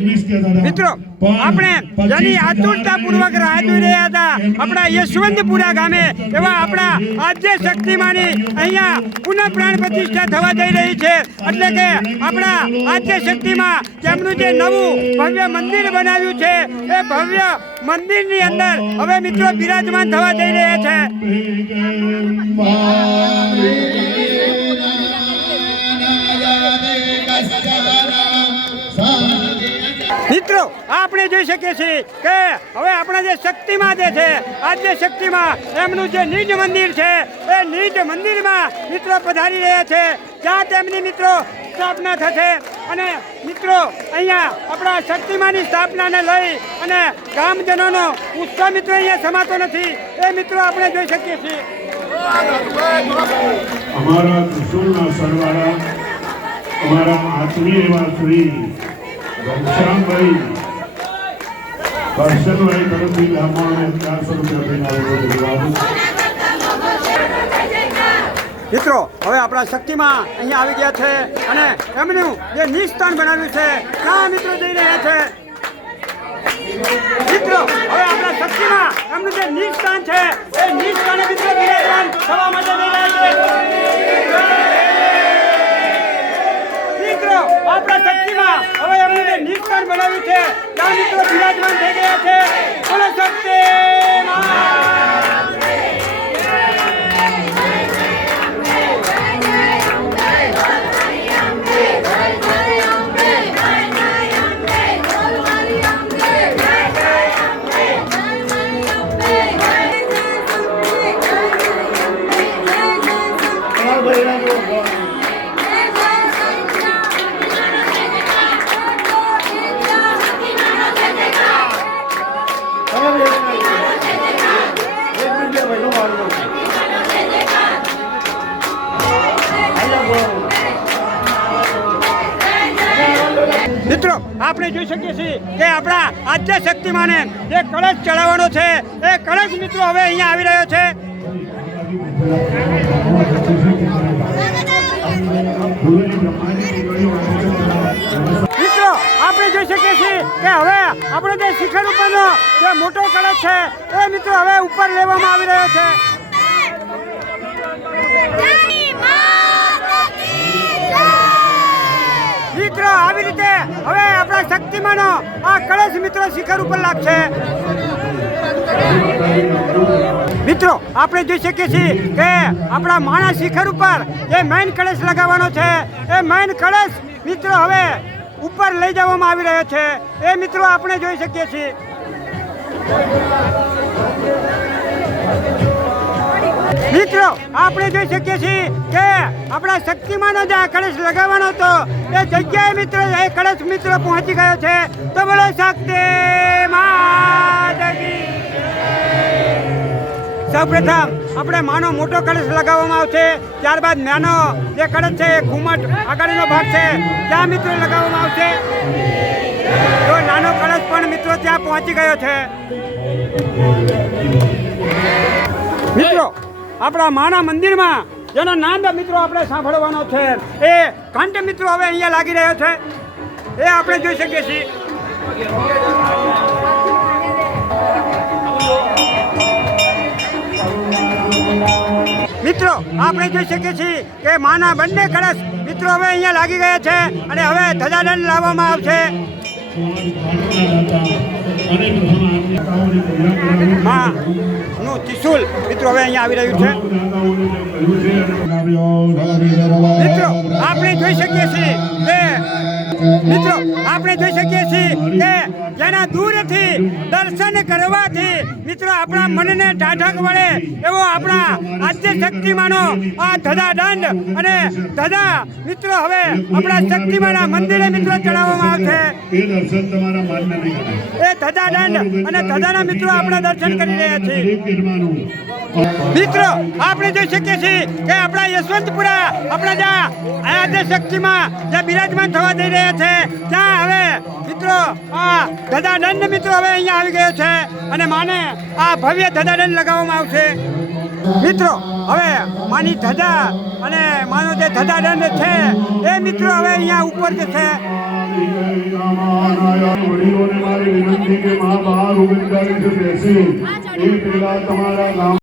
મિત્રો આપણે જેની આતુરતાપૂર્વક રાહ જોઈ રહ્યા હતા આપણા યશવંતપુરા ગામે એવા આપણા આદ્ય શક્તિમાની અહીંયા પુનઃ પ્રાણ પ્રતિષ્ઠા થવા જઈ રહી છે એટલે કે આપણા આદ્ય શક્તિમાં તેમનું જે નવું ભવ્ય મંદિર બનાવ્યું છે એ ભવ્ય મંદિરની અંદર હવે મિત્રો બિરાજમાન થવા જઈ રહ્યા છે। મિત્રો આપણે જોઈ શકીએ છીએ કે હવે આપણા જે શક્તિમાં જે છે આદ્ય શક્તિમાં એમનું જે નિજ મંદિર છે એ નિજ મંદિરમાં મિત્રો પધારી રહ્યા છે જ્યાં તેમની મિત્રો સ્થાપના થશે અને મિત્રો અહીંયા આપણા શક્તિમાની સ્થાપનાને લઈ અને ગામજનોનો ઉત્સાહ મિત્રો અહીંયા સમાતો નથી એ મિત્રો આપણે જોઈ શકીએ છીએ। અમારા ત્રિશુલના સરવાળા અમારા આત્મીય એવા શ્રી ઘનશ્યામભાઈ કરશનભાઈ તરફથી ગામમાં 400 મિત્રો હવે આપણા શક્તિમાં અહીંયા આવી ગયા છે અને એમનું જે નિષ્ઠાન બનાવ્યું છે ત્યાં મિત્રો જઈ રહ્યા છે। મિત્રો હવે આપણા શક્તિમાં એમનું જે નિષ્ઠાન છે એ નિષ્ઠાને મિત્રો બિરાજમાન થવા માટે જઈ રહ્યા છે। મિત્રો આપણા શક્તિમાં હવે એમનું જે નિષ્ઠાન બનાવ્યું છે ત્યાં મિત્રો બિરાજમાન થઈ ગયા છે। બોલો શક્તિમાન। મિત્રો આપણે જોઈ શકીએ છીએ કે આપણા આદ્ય શક્તિમાને જે કળશ ચડાવવાનો છે એ કળશ મિત્રો હવે અહીંયા આવી રહ્યો છે। મિત્રો આપણે જોઈ શકીએ છીએ કે હવે આપણો જે શિખર ઉપરનો જે મોટો કળશ છે એ મિત્રો હવે ઉપર લેવામાં આવી રહ્યો છે। મિત્રો આવી રીતે હવે આપણા શક્તિમાનો આ કળશ મિત્રો શિખર ઉપર લાગશે। મિત્રો આપણે જોઈ શકીએ છીએ કે આપણા માના શિખર ઉપર જે મેઇન કળશ લગાવવાનો છે એ મેઇન કળશ મિત્રો હવે ઉપર લઈ જવામાં આવી રહ્યો છે એ મિત્રો આપણે જોઈ શકીએ છીએ। મિત્રો આપણે જોઈ શકીએ છીએ કે આપણા શક્તિમાનો જે કળશ લગાવવાનો હતો એ જગ્યાએ મિત્રો એ કળશ મિત્રો પહોંચી ગયો છે। તો બોલો શક્તિમાન। સૌપ્રથમ આપણે માનો મોટો કળશ લગાવવામાં આવશે ત્યારબાદ નાનો જે કળશ છે એ ઘુમટ આગળનો ભાગ છે ત્યાં મિત્રો લગાવવામાં આવશે। તો નાનો કળશ પણ મિત્રો ત્યાં પહોંચી ગયો છે। મિત્રો આપણા માના મંદિરમાં જેનો નાદ મિત્રો આપણે સાંભળવાનો છે એ કંઠ મિત્રો હવે અહીંયા લાગી રહ્યો છે એ આપણે જોઈ શકીએ છીએ। મિત્રો આપણે જોઈ શકીએ છીએ કે માના બંને કળશ મિત્રો હવે અહીંયા લાગી ગયા છે અને હવે ધજાદંડ લાવવામાં આવશે। નું ત્રિશુલ મિત્રો હવે અહીંયા આવી રહ્યું છે। મિત્રો આપણે જોઈ શકીએ છીએ કે મિત્રો આપણે જોઈ શકીએ છીએ કે જેના દૂરથી દર્શન કરવાથી મિત્રો આપણા મનને ઠાઠક વળે એવો આપણા આદ્ય શક્તિમાનો આ ધજાદંડ અને ધજા મિત્રો હવે આપણા શક્તિમાના મંદિરે મિત્રો ચડાવવામાં આવશે। એ ધજાદંડ અને ધજાના મિત્રો આપણા દર્શન કરી રહ્યા છીએ। મિત્રો આપણે જોઈ શકીએ છીએ કે આપણા યશવંતપુરા આપણા જ્યાં આદ્ય શક્તિમાં જ્યાં બિરાજમાન થવા જઈ રહ્યા છે ત્યાં હવે મિત્રો આ ધજાદંડ મિત્રો હવે અહીંયા આવી ગયો છે અને માને આ ભવ્ય ધજાદંડ લગાવવામાં આવશે। મિત્રો હવે માની ધજા અને માનો જે ધજાદંડ છે એ મિત્રો હવે અહીંયા ઉપર જે છે વડીલોને મારી વિનંતી કે મા બહાર 39 બેસે એ પહેલા તમારા ગામ